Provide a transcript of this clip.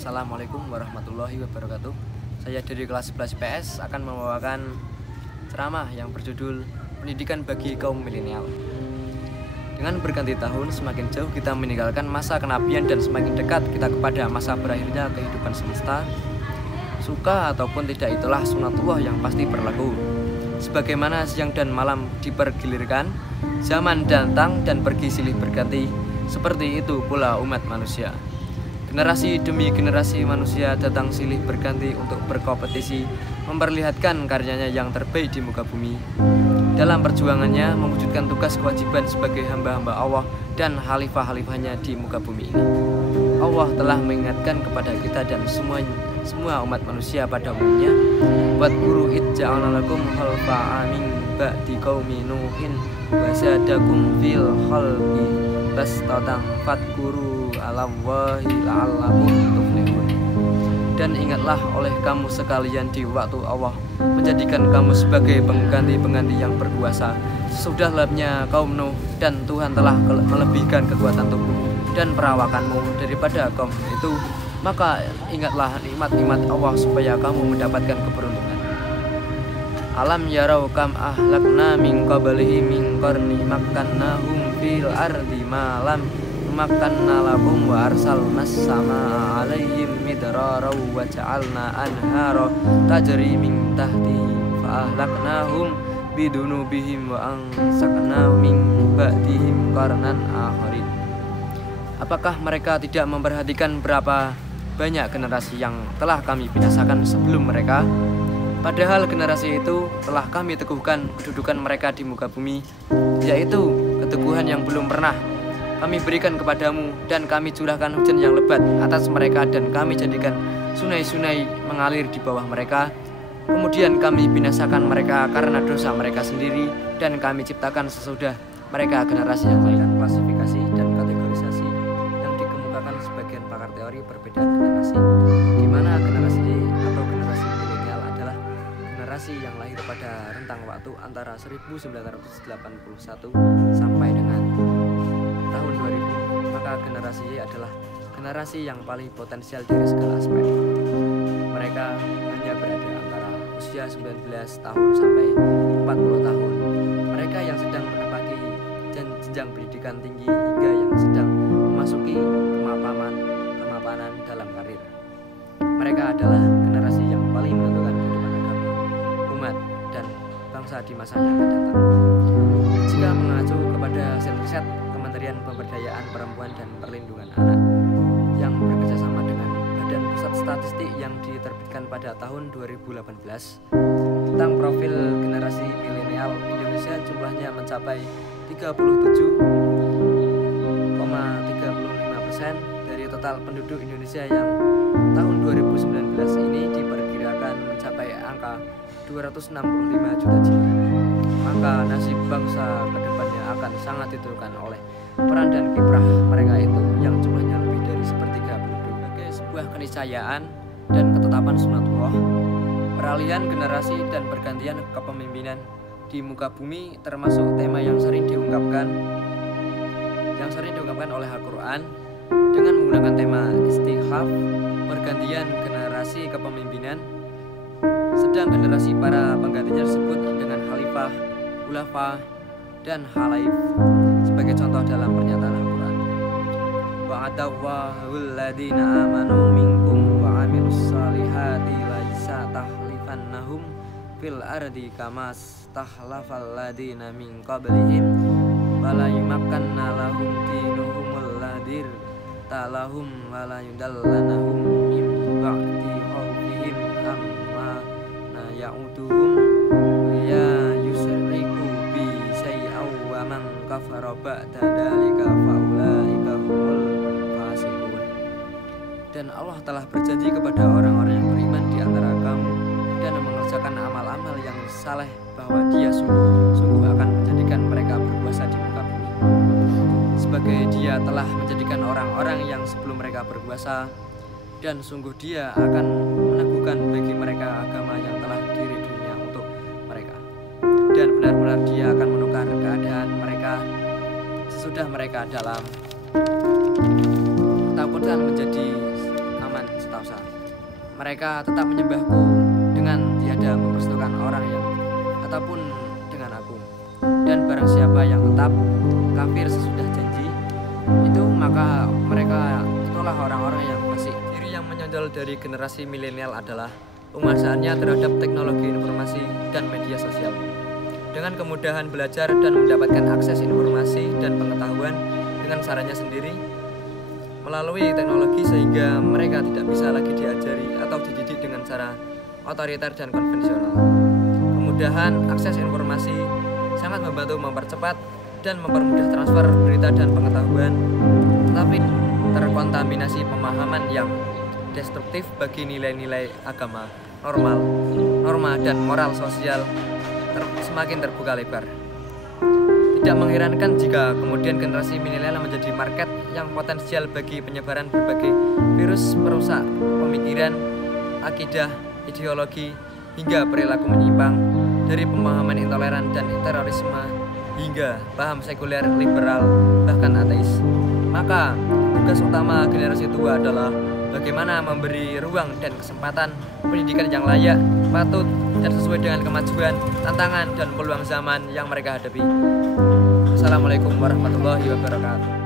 Assalamualaikum warahmatullahi wabarakatuh. Saya dari kelas 11 IPS akan membawakan ceramah yang berjudul Pendidikan bagi Kaum Milenial. Dengan berganti tahun, semakin jauh kita meninggalkan masa kenabian dan semakin dekat kita kepada masa berakhirnya kehidupan semesta. Suka ataupun tidak, itulah sunatullah yang pasti berlaku. Sebagaimana siang dan malam dipergilirkan, zaman datang dan pergi silih berganti, seperti itu pula umat manusia. Generasi demi generasi manusia datang silih berganti untuk berkompetisi memperlihatkan karyanya yang terbaik di muka bumi. Dalam perjuangannya mewujudkan tugas kewajiban sebagai hamba-hamba Allah dan khalifah-khalifahnya di muka bumi ini. Allah telah mengingatkan kepada kita dan semua umat manusia pada umumnya, wadhkuru id ja'alna lakum khalfa'a min ba'di qaumi nuhin wa zadakum fil khalqi bastatan fadhkuru alallahi la'allakum tuflihun. Dan ingatlah oleh kamu sekalian di waktu Allah menjadikan kamu sebagai pengganti-pengganti yang berkuasa sesudah lapnya kaum Nuh, dan Tuhan telah melebihkan kekuatan tubuh dan perawakanmu daripada kaum itu. Maka ingatlah nikmat-nikmat Allah supaya kamu mendapatkan keberuntungan. Alam yarau kam ahlakna min qablihi min qarni makkannahum fil ardi malam makanna lakum wa arsalnas sama alaihim midrara wa ja'alna anhara tajri min tahtihim fa ahlaknahum bidunubihim wa ansakna min ba'dihim qarnan akharin. Apakah mereka tidak memperhatikan berapa banyak generasi yang telah kami binasakan sebelum mereka? Padahal generasi itu telah kami teguhkan kedudukan mereka di muka bumi, yaitu keteguhan yang belum pernah kami berikan kepadamu, dan kami curahkan hujan yang lebat atas mereka, dan kami jadikan sungai-sungai mengalir di bawah mereka. Kemudian kami binasakan mereka karena dosa mereka sendiri, dan kami ciptakan sesudah mereka generasi yang lain. Klasifikasi dan kategorisasi yang dikemukakan sebagian pakar teori perbedaan generasi, di mana generasi atau generasi milenial adalah generasi yang lahir pada rentang waktu antara 1981 sampai dengan tahun 2000, maka generasi Y adalah generasi yang paling potensial dari segala aspek. Mereka hanya berada antara usia 19 tahun sampai 40 tahun. Mereka yang sedang menapaki jenjang pendidikan tinggi hingga yang sedang memasuki kemapanan dalam karir. Mereka adalah generasi yang paling menentukan kehidupan agama, umat, dan bangsa di masa yang akan datang. Jika mengacu kepada hasil riset Kementerian Pemberdayaan Perempuan dan Perlindungan Anak yang bekerjasama dengan Badan Pusat Statistik yang diterbitkan pada tahun 2018 tentang profil generasi milenial Indonesia, jumlahnya mencapai 37,35% dari total penduduk Indonesia yang tahun 2019 ini diperkirakan mencapai angka 265 juta jiwa. Maka nasib bangsa kedepannya akan sangat ditentukan oleh peran dan kiprah mereka itu yang jumlahnya lebih dari sepertiga penduduk. Sebagai sebuah keniscayaan dan ketetapan sunatullah, peralihan generasi dan pergantian kepemimpinan di muka bumi termasuk tema yang sering diungkapkan oleh Al-Quran dengan menggunakan tema istighfar, pergantian generasi kepemimpinan. Sedang generasi para penggantinya disebut dengan khalifah, khulafa, dan khalaif sebagai contoh dalam pernyataan Al-Quran. Wa'adawahul ladina amanu minkum wa amilus salihati laisa tahlifannahum fil ardi kamas tahlafal ladina min qablihim wala yumakkanna lahum dinuhumul ladir talahum wala yudallanahum min ba'di khawfihim amma ya'uduhum ya yusriku bi say'aw wa man kafara ba'da dalika faulaika humul fasiqun. Dan Allah telah berjanji kepada orang-orang yang beriman di antara kamu dan mengerjakan amal-amal yang saleh bahwa Dia sungguh akan menjadikan mereka berkuasa di muka bumi, sebagai Dia telah menjadikan orang-orang yang sebelum mereka berkuasa, dan sungguh Dia akan meneguhkan bagi mereka agama yang telah diri dunia untuk mereka, dan benar-benar Dia akan menukar keadaan mereka sesudah mereka dalam ketakutan menjadi aman setahun. mereka tetap menyembahku dengan tiada mempersetukan orang yang ataupun dengan aku. Dan barang siapa yang tetap kafir sesudah janji itu, maka mereka itulah orang-orang yang fasik. Ciri yang menonjol dari generasi milenial adalah penguasaannya terhadap teknologi informasi dan media sosial. Dengan kemudahan belajar dan mendapatkan akses informasi dan pengetahuan dengan caranya sendiri melalui teknologi, sehingga mereka tidak bisa lagi diajari atau dididik dengan cara otoriter dan konvensional. Kemudahan akses informasi sangat membantu mempercepat dan mempermudah transfer berita dan pengetahuan, tetapi terkontaminasi pemahaman yang destruktif bagi nilai-nilai agama, norma dan moral sosial semakin terbuka lebar. Tidak mengherankan jika kemudian generasi milenial menjadi market yang potensial bagi penyebaran berbagai virus perusak pemikiran, akidah, ideologi, hingga perilaku menyimpang, dari pemahaman intoleran dan terorisme hingga paham sekuler, liberal, bahkan ateis. Maka tugas utama generasi tua adalah bagaimana memberi ruang dan kesempatan pendidikan yang layak, patut, dan sesuai dengan kemajuan, tantangan, dan peluang zaman yang mereka hadapi. Assalamualaikum warahmatullahi wabarakatuh.